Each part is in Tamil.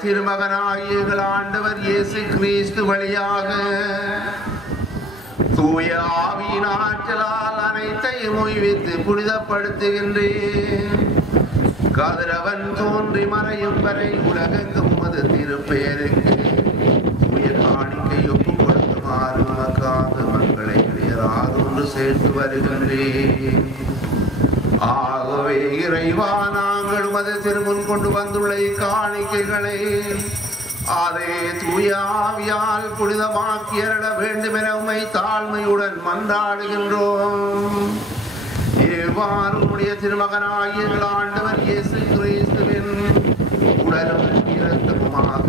திருமகனாகிய எங்கள் ஆண்டவர் இயேசு கிறிஸ்து வழியாக தூய ஆவியின் ஆற்றலால் அனைத்தையும் உய்வித்து புனிதப்படுத்துகின்றேன். கதிரவன் தோன்றி மறையும் வரை உலகெங்கும் உமது திருப்பெயருக்கு தூய காணிக்கை ஒப்புக் கொடுக்குமாறு உமக்காக மக்களை ஒன்று சேர்த்து வருகின்றேன். ஆகவே இறைவா, நாங்கள் உமது திருமுன் கொண்டு வந்துள்ள காணிக்கைகளை அதே தூய ஆவியால் புனிதமாக்கி அருள வேண்டும் என உம்மை தாழ்மையுடன் மன்றாடுகின்றோம். எவ்வாறு உம்முடைய திருமகனாகிய எங்கள் ஆண்டவர் இயேசு கிறிஸ்துவின் உடலும் இரத்தமுமாக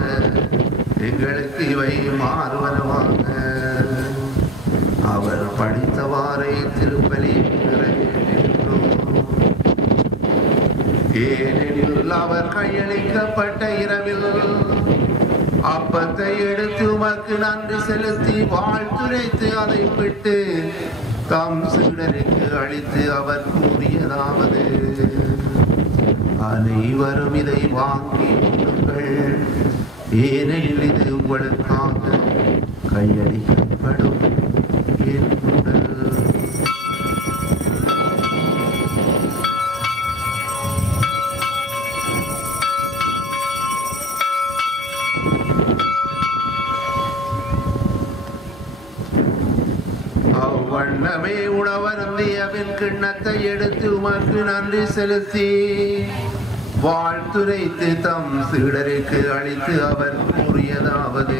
எங்களுக்கு இவை மாறுவனவாக அவர் படித்தவாறே திருப்பலி ஏனெனில் அவர் கையளிக்கப்பட்ட இரவில் அப்பத்தை எடுத்து உமக்கு நன்றி செலுத்தி வாழ்த்துரைத்து அதை விட்டு தம் சீடருக்கு அளித்து அவர் கூறியதாவது: அனைவரும் இதை வாங்கி கொடுங்கள், ஏனெனில் இது உங்களுக்காக கையளிக்கப்படும் என் உடல். அவ்வண்ணமே உணவருந்தியவின் கிண்ணத்தை எடுத்து உமக்கு நன்றி செலுத்தி வாழ்த்துரைத்து தம் சீடருக்கு அளித்து அவர் கூறியதாவது: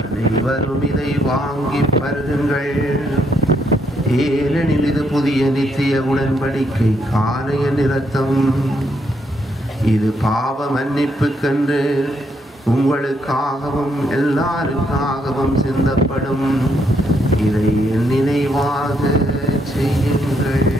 அனைவரும் இதை வாங்கி பருகுங்கள், ஏனெனில் இது புதிய நித்திய உடன்படிக்கை காலைய நிறத்தம். இது பாவ மன்னிப்புக்கென்று உங்களுக்காகவும் எல்லாருக்காகவும் சிந்தப்படும். இதை என் நினைவாக செய்யுங்கள்.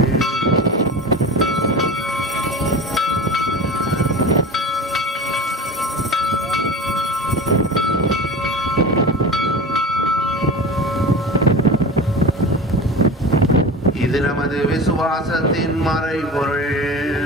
இது நமது விசுவாசத்தின் மறைபொருள்.